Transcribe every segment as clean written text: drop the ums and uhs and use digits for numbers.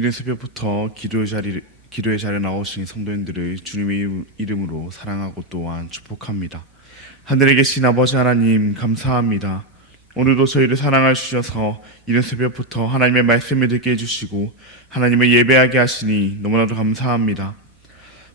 이른 새벽부터 기도의 자리에 나오신 성도님들을 주님의 이름으로 사랑하고 또한 축복합니다. 하늘에 계신 아버지 하나님 감사합니다. 오늘도 저희를 사랑해 주셔서 이른 새벽부터 하나님의 말씀을 듣게 해주시고 하나님을 예배하게 하시니 너무나도 감사합니다.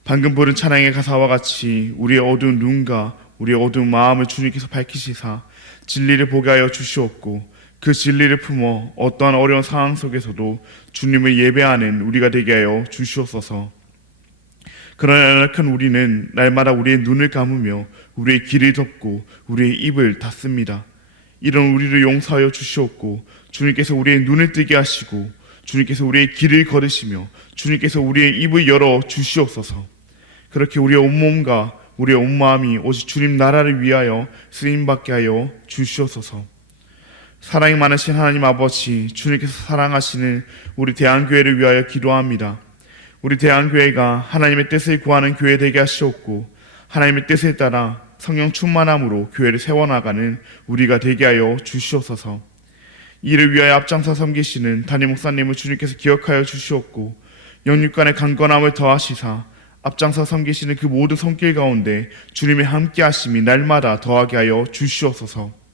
방금 부른 찬양의 가사와 같이 우리의 어두운 눈과 우리의 어두운 마음을 주님께서 밝히시사 진리를 보게 하여 주시옵고 그 진리를 품어 어떠한 어려운 상황 속에서도 주님을 예배하는 우리가 되게 하여 주시옵소서. 그러나 연약한 우리는 날마다 우리의 눈을 감으며 우리의 귀를 덮고 우리의 입을 닫습니다. 이런 우리를 용서하여 주시옵고 주님께서 우리의 눈을 뜨게 하시고 주님께서 우리의 길을 걸으시며 주님께서 우리의 입을 열어 주시옵소서. 그렇게 우리의 온몸과 우리의 온 마음이 오직 주님 나라를 위하여 쓰임받게 하여 주시옵소서. 사랑이 많으신 하나님 아버지, 주님께서 사랑하시는 우리 대한교회를 위하여 기도합니다. 우리 대한교회가 하나님의 뜻을 구하는 교회 되게 하시옵고 하나님의 뜻에 따라 성령 충만함으로 교회를 세워나가는 우리가 되게 하여 주시옵소서. 이를 위하여 앞장서 섬기시는 담임 목사님을 주님께서 기억하여 주시옵고 영육간의 강건함을 더하시사 앞장서 섬기시는 그 모든 손길 가운데 주님의 함께 하심이 날마다 더하게 하여 주시옵소서.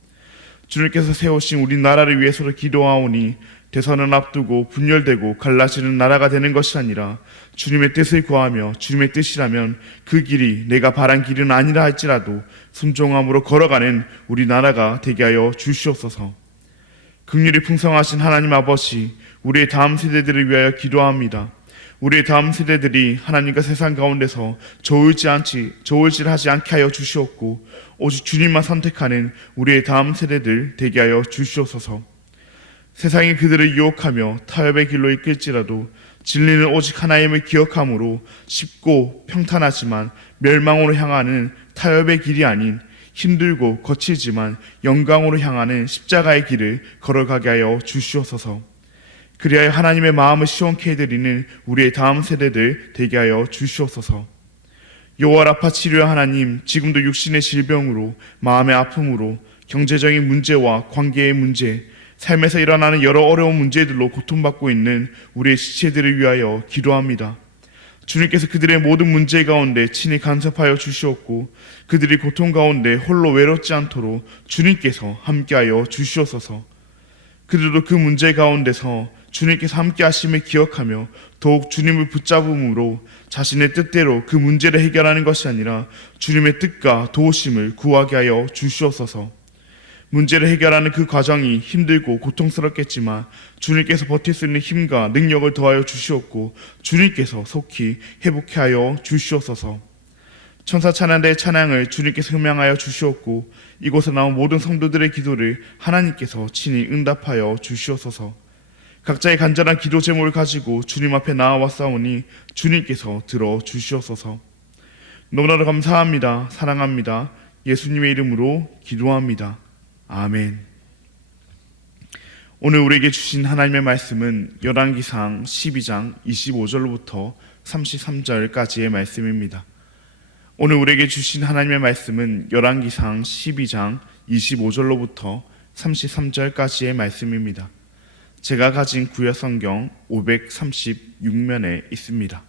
주님께서 세우신 우리 나라를 위해서도 기도하오니 대선을 앞두고 분열되고 갈라지는 나라가 되는 것이 아니라 주님의 뜻을 구하며 주님의 뜻이라면 그 길이 내가 바란 길은 아니라 할지라도 순종함으로 걸어가는 우리 나라가 되게 하여 주시옵소서. 긍휼이 풍성하신 하나님 아버지, 우리의 다음 세대들을 위하여 기도합니다. 우리의 다음 세대들이 하나님과 세상 가운데서 저울질하지 않게 하여 주시옵고 오직 주님만 선택하는 우리의 다음 세대들 되게 하여 주시옵소서. 세상이 그들을 유혹하며 타협의 길로 이끌지라도 진리는 오직 하나님을 기억함으로 쉽고 평탄하지만 멸망으로 향하는 타협의 길이 아닌 힘들고 거칠지만 영광으로 향하는 십자가의 길을 걸어가게 하여 주시옵소서. 그리하여 하나님의 마음을 시원케 해드리는 우리의 다음 세대들 되게 하여 주시옵소서. 여호와 라파 치료의 하나님, 지금도 육신의 질병으로 마음의 아픔으로 경제적인 문제와 관계의 문제, 삶에서 일어나는 여러 어려운 문제들로 고통받고 있는 우리의 지체들을 위하여 기도합니다. 주님께서 그들의 모든 문제 가운데 친히 간섭하여 주시옵고 그들이 고통 가운데 홀로 외롭지 않도록 주님께서 함께하여 주시옵소서. 그들도 그 문제 가운데서 주님께서 함께 하심을 기억하며 더욱 주님을 붙잡음으로 자신의 뜻대로 그 문제를 해결하는 것이 아니라 주님의 뜻과 도우심을 구하게 하여 주시옵소서. 문제를 해결하는 그 과정이 힘들고 고통스럽겠지만 주님께서 버틸 수 있는 힘과 능력을 더하여 주시옵고 주님께서 속히 회복케 하여 주시옵소서. 천사 찬양대의 찬양을 주님께서 음향하여 주시옵고 이곳에 나온 모든 성도들의 기도를 하나님께서 친히 응답하여 주시옵소서. 각자의 간절한 기도 제목을 가지고 주님 앞에 나아왔사오니 주님께서 들어주시옵소서. 너무나도 감사합니다. 사랑합니다. 예수님의 이름으로 기도합니다. 아멘. 오늘 우리에게 주신 하나님의 말씀은 열왕기상 12장 25절로부터 33절까지의 말씀입니다. 오늘 우리에게 주신 하나님의 말씀은 열왕기상 12장 25절로부터 33절까지의 말씀입니다. 제가 가진 구약 성경 536면에 있습니다.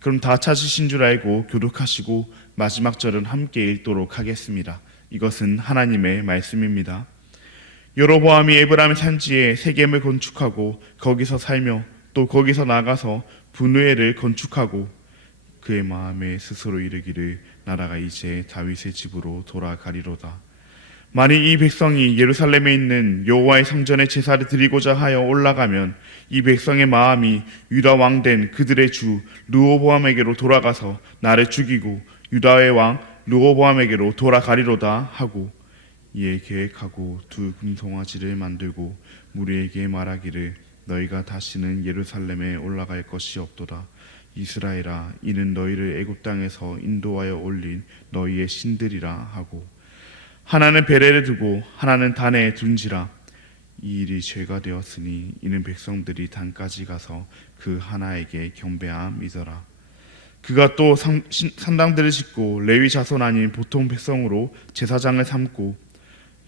그럼 다 찾으신 줄 알고 교독하시고 마지막 절은 함께 읽도록 하겠습니다. 이것은 하나님의 말씀입니다. 여로보암이 에브라임 산지에 세겜을 건축하고 거기서 살며 또 거기서 나가서 분우엘을 건축하고 그의 마음에 스스로 이르기를 나라가 이제 다윗의 집으로 돌아가리로다. 만일 이 백성이 예루살렘에 있는 여호와의 성전에 제사를 드리고자 하여 올라가면 이 백성의 마음이 유다 왕 된 그들의 주 르호보암에게로 돌아가서 나를 죽이고 유다의 왕 르호보암에게로 돌아가리로다 하고 이에 계획하고 두 금송아지를 만들고 무리에게 말하기를 너희가 다시는 예루살렘에 올라갈 것이 없도다. 이스라엘아, 이는 너희를 애굽 땅에서 인도하여 올린 너희의 신들이라 하고 하나는 베레를 두고 하나는 단에 둔지라. 이 일이 죄가 되었으니 이는 백성들이 단까지 가서 그 하나에게 경배함이더라. 그가 또 산당들을 짓고 레위 자손 아닌 보통 백성으로 제사장을 삼고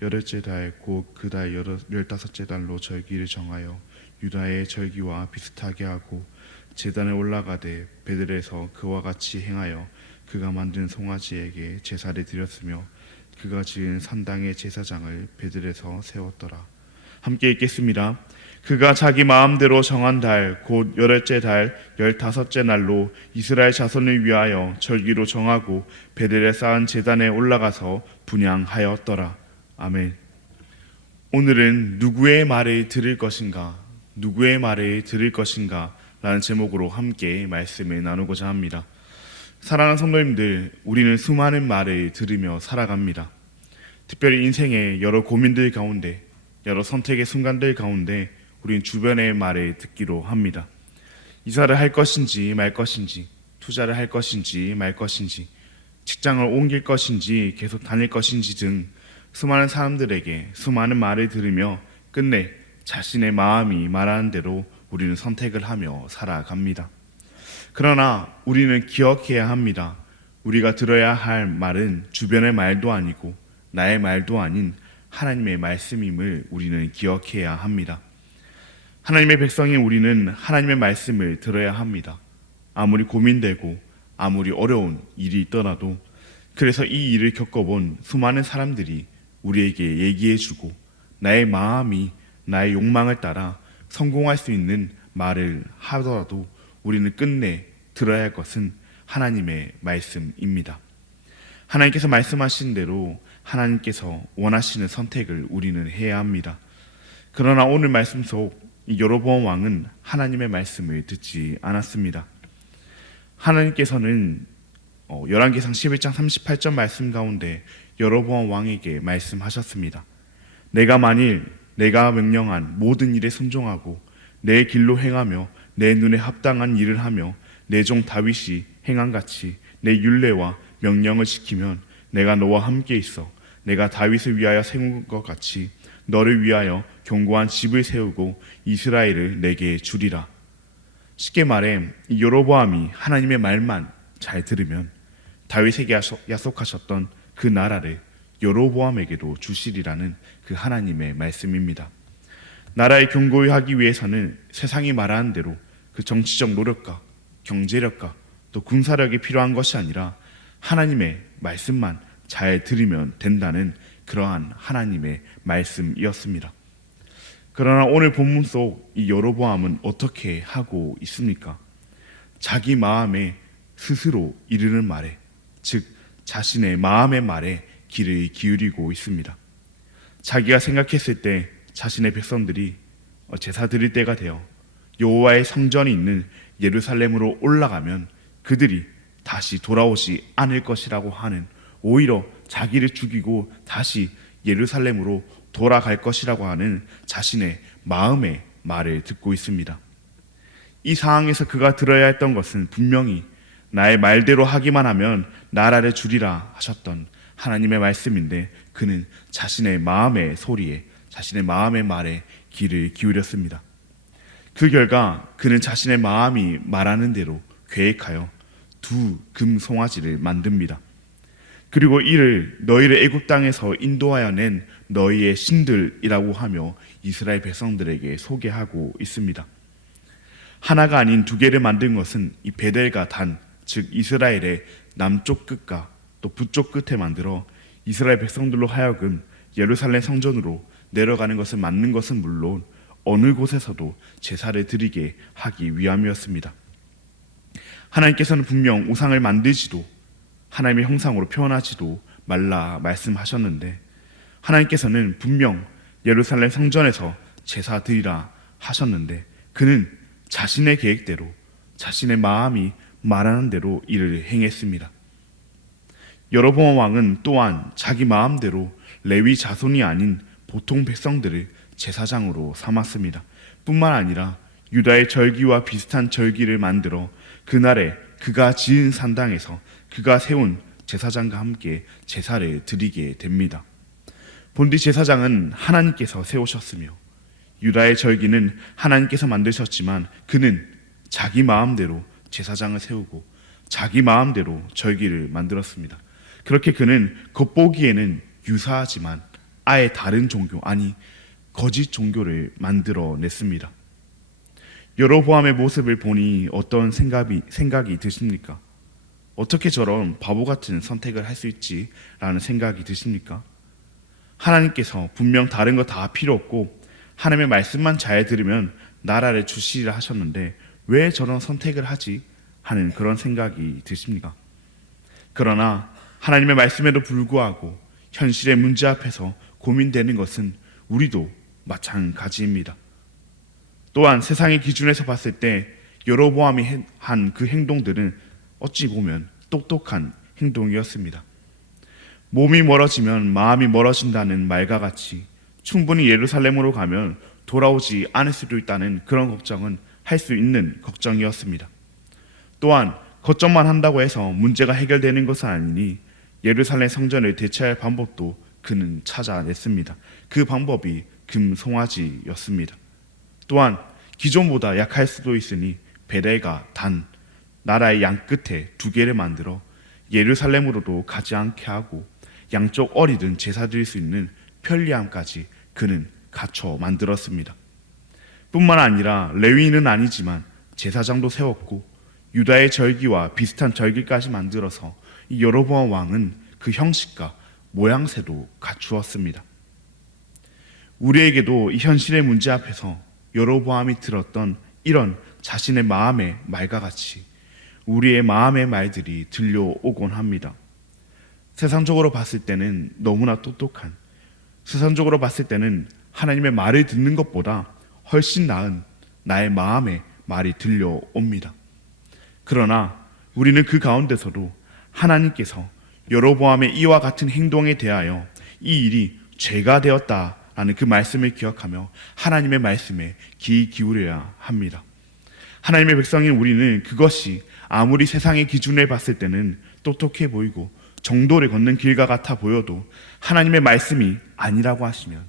열흘째 달 곧 그 달 15째 달로 절기를 정하여 유다의 절기와 비슷하게 하고 제단에 올라가되 베들에서 그와 같이 행하여 그가 만든 송아지에게 제사를 드렸으며 그가 지은 산당의 제사장을 베들에서 세웠더라. 함께 읽겠습니다. 그가 자기 마음대로 정한 달 곧 열흘째 달 15째 날로 이스라엘 자손을 위하여 절기로 정하고 베델에 쌓은 제단에 올라가서 분향하였더라. 아멘. 오늘은 누구의 말을 들을 것인가, 누구의 말을 들을 것인가 라는 제목으로 함께 말씀을 나누고자 합니다. 사랑하는 성도님들, 우리는 수많은 말을 들으며 살아갑니다. 특별히 인생의 여러 고민들 가운데, 여러 선택의 순간들 가운데 우리는 주변의 말을 듣기로 합니다. 이사를 할 것인지 말 것인지, 투자를 할 것인지 말 것인지, 직장을 옮길 것인지 계속 다닐 것인지 등 수많은 사람들에게 수많은 말을 들으며 끝내 자신의 마음이 말하는 대로 우리는 선택을 하며 살아갑니다. 그러나 우리는 기억해야 합니다. 우리가 들어야 할 말은 주변의 말도 아니고 나의 말도 아닌 하나님의 말씀임을 우리는 기억해야 합니다. 하나님의 백성인 우리는 하나님의 말씀을 들어야 합니다. 아무리 고민되고 아무리 어려운 일이 있더라도, 그래서 이 일을 겪어본 수많은 사람들이 우리에게 얘기해주고 나의 마음이 나의 욕망을 따라 성공할 수 있는 말을 하더라도 우리는 끝내 들어야 할 것은 하나님의 말씀입니다. 하나님께서 말씀하신 대로 하나님께서 원하시는 선택을 우리는 해야 합니다. 그러나 오늘 말씀 속 여로보암 왕은 하나님의 말씀을 듣지 않았습니다. 하나님께서는 열왕기상 11장 38절 말씀 가운데 여로보암 왕에게 말씀하셨습니다. 내가 만일 내가 명령한 모든 일에 순종하고 내 길로 행하며 내 눈에 합당한 일을 하며 내 종 다윗이 행한 같이 내 율례와 명령을 지키면 내가 너와 함께 있어 내가 다윗을 위하여 세운 것 같이 너를 위하여 견고한 집을 세우고 이스라엘을 내게 주리라. 쉽게 말해 여로보암이 하나님의 말만 잘 들으면 다윗에게 약속하셨던 그 나라를 여로보암에게도 주시리라는 그 하나님의 말씀입니다. 나라를 견고히 하기 위해서는 세상이 말하는 대로 그 정치적 노력과 경제력과 또 군사력이 필요한 것이 아니라 하나님의 말씀만 잘 들으면 된다는 그러한 하나님의 말씀이었습니다. 그러나 오늘 본문 속 이 여로보암은 어떻게 하고 있습니까? 자기 마음에 스스로 이르는 말에, 즉 자신의 마음의 말에 귀를 기울이고 있습니다. 자기가 생각했을 때 자신의 백성들이 제사 드릴 때가 되어 여호와의 성전이 있는 예루살렘으로 올라가면 그들이 다시 돌아오지 않을 것이라고 하는, 오히려 자기를 죽이고 다시 예루살렘으로 돌아갈 것이라고 하는 자신의 마음의 말을 듣고 있습니다. 이 상황에서 그가 들어야 했던 것은 분명히 나의 말대로 하기만 하면 나라를 주리라 하셨던 하나님의 말씀인데, 그는 자신의 마음의 소리에, 자신의 마음의 말에 귀를 기울였습니다. 그 결과 그는 자신의 마음이 말하는 대로 계획하여 두 금 송아지를 만듭니다. 그리고 이를 너희를 애굽 땅에서 인도하여 낸 너희의 신들이라고 하며 이스라엘 백성들에게 소개하고 있습니다. 하나가 아닌 두 개를 만든 것은 이 베델과 단, 즉 이스라엘의 남쪽 끝과 또 북쪽 끝에 만들어 이스라엘 백성들로 하여금 예루살렘 성전으로 내려가는 것을 막는 것은 물론 어느 곳에서도 제사를 드리게 하기 위함이었습니다. 하나님께서는 분명 우상을 만들지도 하나님의 형상으로 표현하지도 말라 말씀하셨는데, 하나님께서는 분명 예루살렘 성전에서 제사 드리라 하셨는데 그는 자신의 계획대로, 자신의 마음이 말하는 대로 이를 행했습니다. 여로보암 왕은 또한 자기 마음대로 레위 자손이 아닌 보통 백성들을 제사장으로 삼았습니다. 뿐만 아니라 유다의 절기와 비슷한 절기를 만들어 그날에 그가 지은 산당에서 그가 세운 제사장과 함께 제사를 드리게 됩니다. 본디 제사장은 하나님께서 세우셨으며 유다의 절기는 하나님께서 만드셨지만 그는 자기 마음대로 제사장을 세우고 자기 마음대로 절기를 만들었습니다. 그렇게 그는 겉보기에는 유사하지만 아예 다른 종교, 아니 거짓 종교를 만들어냈습니다. 여로보암의 모습을 보니 어떤 생각이 드십니까? 어떻게 저런 바보 같은 선택을 할 수 있지라는 생각이 드십니까? 하나님께서 분명 다른 거 다 필요 없고 하나님의 말씀만 잘 들으면 나라를 주시리라 하셨는데 왜 저런 선택을 하지? 하는 그런 생각이 드십니까? 그러나 하나님의 말씀에도 불구하고 현실의 문제 앞에서 고민되는 것은 우리도 마찬가지입니다. 또한 세상의 기준에서 봤을 때 여로보암이 한 그 행동들은 어찌 보면 똑똑한 행동이었습니다. 몸이 멀어지면 마음이 멀어진다는 말과 같이 충분히 예루살렘으로 가면 돌아오지 않을 수도 있다는 그런 걱정은 할 수 있는 걱정이었습니다. 또한 걱정만 한다고 해서 문제가 해결되는 것은 아니니 예루살렘 성전을 대체할 방법도 그는 찾아냈습니다. 그 방법이 금송아지였습니다. 또한 기존보다 약할 수도 있으니 베델과 단 나라의 양 끝에 2개를 만들어 예루살렘으로도 가지 않게 하고 양쪽 어리든 제사 드릴 수 있는 편리함까지 그는 갖춰 만들었습니다. 뿐만 아니라 레위인은 아니지만 제사장도 세웠고 유다의 절기와 비슷한 절기까지 만들어서 이 여로보암 왕은 그 형식과 모양새도 갖추었습니다. 우리에게도 이 현실의 문제 앞에서 여로보암이 들었던 이런 자신의 마음의 말과 같이 우리의 마음의 말들이 들려오곤 합니다. 세상적으로 봤을 때는 너무나 똑똑한, 세상적으로 봤을 때는 하나님의 말을 듣는 것보다 훨씬 나은 나의 마음의 말이 들려옵니다. 그러나 우리는 그 가운데서도 하나님께서 여로보암의 이와 같은 행동에 대하여 이 일이 죄가 되었다라는 그 말씀을 기억하며 하나님의 말씀에 귀 기울여야 합니다. 하나님의 백성인 우리는 그것이 아무리 세상의 기준에 봤을 때는 똑똑해 보이고 정도를 걷는 길과 같아 보여도 하나님의 말씀이 아니라고 하시면,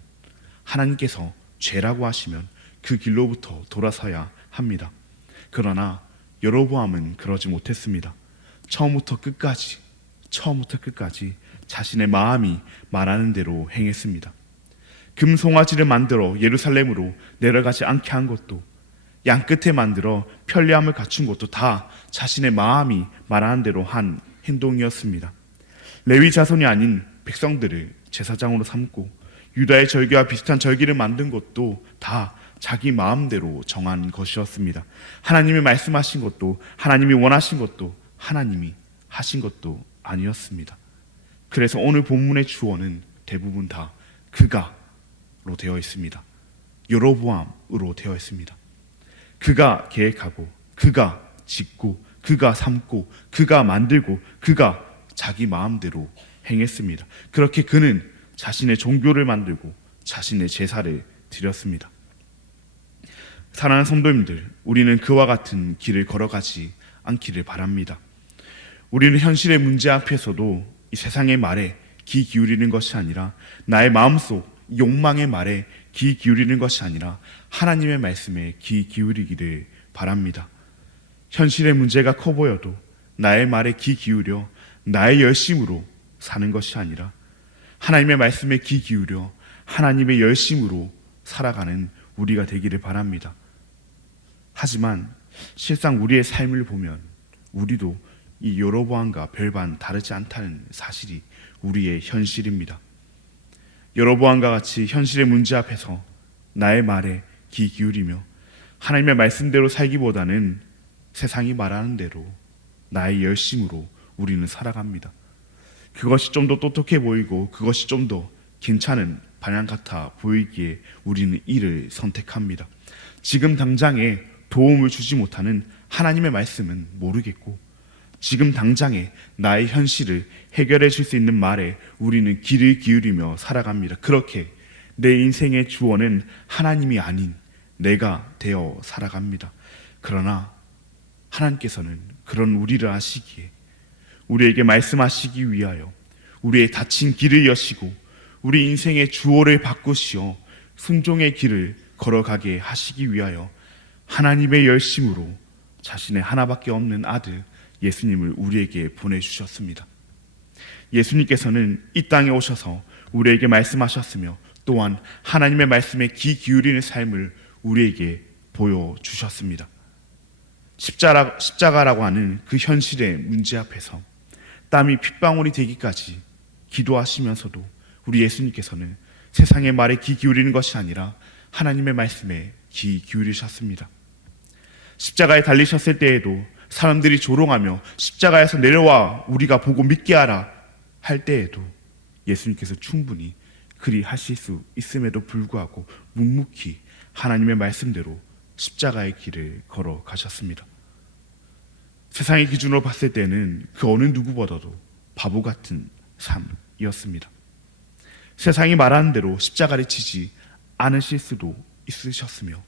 하나님께서 죄라고 하시면 그 길로부터 돌아서야 합니다. 그러나 여로보암은 그러지 못했습니다. 처음부터 끝까지 자신의 마음이 말하는 대로 행했습니다. 금송아지를 만들어 예루살렘으로 내려가지 않게 한 것도, 양 끝에 만들어 편리함을 갖춘 것도 다 자신의 마음이 말하는 대로 한 행동이었습니다. 레위 자손이 아닌 백성들을 제사장으로 삼고 유다의 절기와 비슷한 절기를 만든 것도 다 자기 마음대로 정한 것이었습니다. 하나님이 말씀하신 것도, 하나님이 원하신 것도, 하나님이 하신 것도 아니었습니다. 그래서 오늘 본문의 주어는 대부분 다 그가로 되어 있습니다. 여로보암으로 되어 있습니다. 그가 계획하고, 그가 짓고, 그가 삼고, 그가 만들고, 그가 자기 마음대로 행했습니다. 그렇게 그는 자신의 종교를 만들고 자신의 제사를 드렸습니다. 사랑하는 성도님들, 우리는 그와 같은 길을 걸어가지 않기를 바랍니다. 우리는 현실의 문제 앞에서도 이 세상의 말에 귀 기울이는 것이 아니라, 나의 마음속 욕망의 말에 귀 기울이는 것이 아니라 하나님의 말씀에 귀 기울이기를 바랍니다. 현실의 문제가 커 보여도 나의 말에 귀 기울여 나의 열심으로 사는 것이 아니라 하나님의 말씀에 귀 기울여 하나님의 열심으로 살아가는 우리가 되기를 바랍니다. 하지만 실상 우리의 삶을 보면 우리도 이 여로보암과 별반 다르지 않다는 사실이 우리의 현실입니다. 여로보암과 같이 현실의 문제 앞에서 나의 말에 귀 기울이며 하나님의 말씀대로 살기보다는 세상이 말하는 대로 나의 열심으로 우리는 살아갑니다. 그것이 좀 더 똑똑해 보이고 그것이 좀 더 괜찮은 방향 같아 보이기에 우리는 이를 선택합니다. 지금 당장에 도움을 주지 못하는 하나님의 말씀은 모르겠고, 지금 당장에 나의 현실을 해결해 줄 수 있는 말에 우리는 귀를 기울이며 살아갑니다. 그렇게 내 인생의 주어는 하나님이 아닌 내가 되어 살아갑니다. 그러나 하나님께서는 그런 우리를 아시기에 우리에게 말씀하시기 위하여 우리의 닫힌 길을 여시고 우리 인생의 주어를 바꾸시어 순종의 길을 걸어가게 하시기 위하여 하나님의 열심으로 자신의 하나밖에 없는 아들 예수님을 우리에게 보내주셨습니다. 예수님께서는 이 땅에 오셔서 우리에게 말씀하셨으며 또한 하나님의 말씀에 귀 기울이는 삶을 우리에게 보여주셨습니다. 십자가라고 하는 그 현실의 문제 앞에서 땀이 핏방울이 되기까지 기도하시면서도 우리 예수님께서는 세상의 말에 귀 기울이는 것이 아니라 하나님의 말씀에 귀 기울이셨습니다. 십자가에 달리셨을 때에도 사람들이 조롱하며 십자가에서 내려와 우리가 보고 믿게 하라 할 때에도 예수님께서 충분히 그리 하실 수 있음에도 불구하고 묵묵히 하나님의 말씀대로 십자가의 길을 걸어가셨습니다. 세상의 기준으로 봤을 때는 그 어느 누구보다도 바보 같은 삶이었습니다. 세상이 말하는 대로 십자가를 지지 않으실 수도 있으셨으며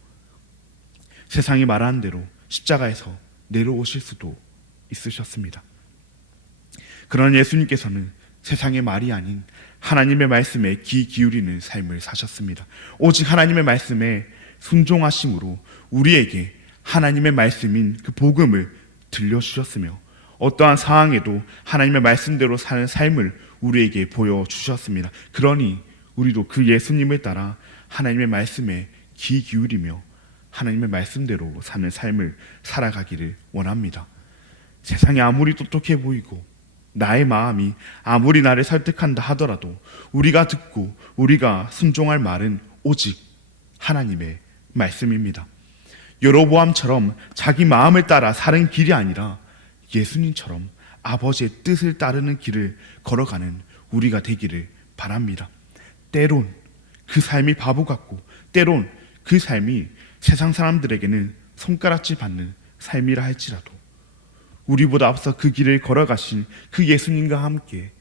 세상이 말하는 대로 십자가에서 내려오실 수도 있으셨습니다. 그러나 예수님께서는 세상의 말이 아닌 하나님의 말씀에 귀 기울이는 삶을 사셨습니다. 오직 하나님의 말씀에 순종하심으로 우리에게 하나님의 말씀인 그 복음을 들려주셨으며 어떠한 상황에도 하나님의 말씀대로 사는 삶을 우리에게 보여주셨습니다. 그러니 우리도 그 예수님을 따라 하나님의 말씀에 귀 기울이며 하나님의 말씀대로 사는 삶을 살아가기를 원합니다. 세상이 아무리 똑똑해 보이고 나의 마음이 아무리 나를 설득한다 하더라도 우리가 듣고 우리가 순종할 말은 오직 하나님의 말씀입니다. 여로보암처럼 자기 마음을 따라 사는 길이 아니라 예수님처럼 아버지의 뜻을 따르는 길을 걸어가는 우리가 되기를 바랍니다. 때론 그 삶이 바보 같고 때론 그 삶이 세상 사람들에게는 손가락질 받는 삶이라 할지라도 우리보다 앞서 그 길을 걸어가신 그 예수님과 함께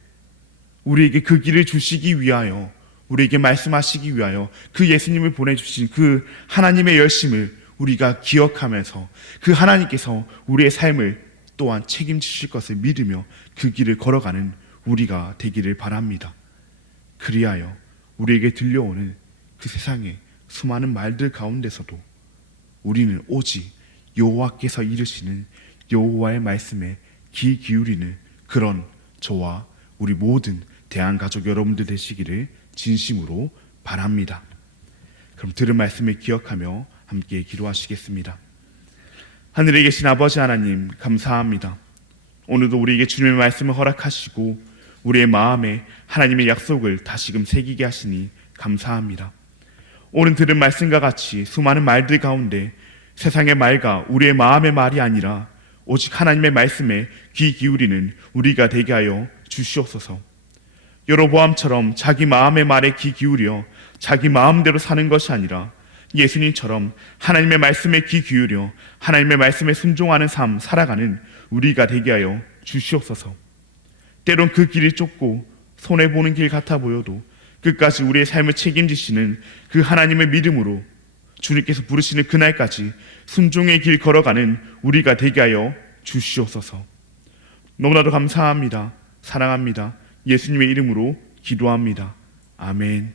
우리에게 그 길을 주시기 위하여 우리에게 말씀하시기 위하여 그 예수님을 보내주신 그 하나님의 열심을 우리가 기억하면서 그 하나님께서 우리의 삶을 또한 책임지실 것을 믿으며 그 길을 걸어가는 우리가 되기를 바랍니다. 그리하여 우리에게 들려오는 그 세상의 수많은 말들 가운데서도 우리는 오직 여호와께서 이르시는 여호와의 말씀에 귀 기울이는 그런 저와 우리 모든 대한가족 여러분들 되시기를 진심으로 바랍니다. 그럼 들은 말씀을 기억하며 함께 기도하시겠습니다. 하늘에 계신 아버지 하나님 감사합니다. 오늘도 우리에게 주님의 말씀을 허락하시고 우리의 마음에 하나님의 약속을 다시금 새기게 하시니 감사합니다. 오늘 들은 말씀과 같이 수많은 말들 가운데 세상의 말과 우리의 마음의 말이 아니라 오직 하나님의 말씀에 귀 기울이는 우리가 되게 하여 주시옵소서. 여로보암처럼 자기 마음의 말에 귀 기울여 자기 마음대로 사는 것이 아니라 예수님처럼 하나님의 말씀에 귀 기울여 하나님의 말씀에 순종하는 삶 살아가는 우리가 되게 하여 주시옵소서. 때론 그 길이 좁고 손해보는 길 같아 보여도 끝까지 우리의 삶을 책임지시는 그 하나님의 믿음으로 주님께서 부르시는 그날까지 순종의 길 걸어가는 우리가 되게 하여 주시옵소서. 너무나도 감사합니다. 사랑합니다. 예수님의 이름으로 기도합니다. 아멘.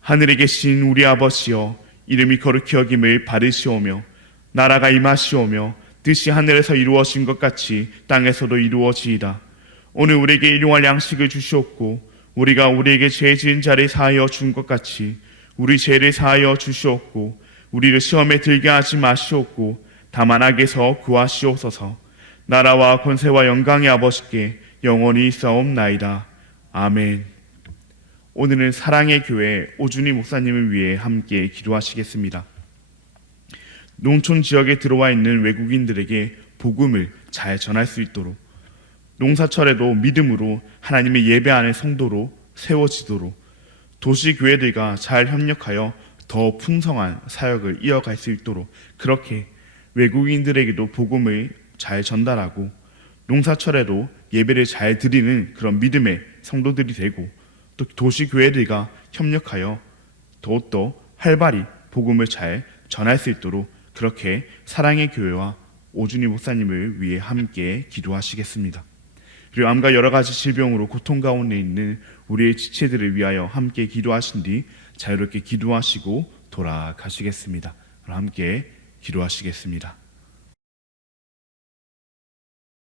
하늘에 계신 우리 아버지여, 이름이 거룩히 여김을 받으시오며 나라가 임하시오며 뜻이 하늘에서 이루어진 것 같이 땅에서도 이루어지이다. 오늘 우리에게 일용할 양식을 주시옵고 우리가 우리에게 죄 지은 자를 사하여 준 것 같이 우리 죄를 사하여 주시옵고 우리를 시험에 들게 하지 마시옵고 다만 악에서 구하시옵소서. 나라와 권세와 영광의 아버지께 영원히 있사옵나이다. 아멘. 오늘은 사랑의 교회 오준희 목사님을 위해 함께 기도하시겠습니다. 농촌 지역에 들어와 있는 외국인들에게 복음을 잘 전할 수 있도록, 농사철에도 믿음으로 하나님의 예배하는 성도로 세워지도록 도시교회들과 잘 협력하여 더 풍성한 사역을 이어갈 수 있도록 그렇게 외국인들에게도 복음을 잘 전달하고 농사철에도 예배를 잘 드리는 그런 믿음의 성도들이 되고 또 도시교회들과 협력하여 더욱더 활발히 복음을 잘 전할 수 있도록 그렇게 사랑의 교회와 오준희 목사님을 위해 함께 기도하시겠습니다. 그리고 암과 여러 가지 질병으로 고통 가운데 있는 우리의 지체들을 위하여 함께 기도하신 뒤 자유롭게 기도하시고 돌아가시겠습니다. 그럼 함께 기도하시겠습니다.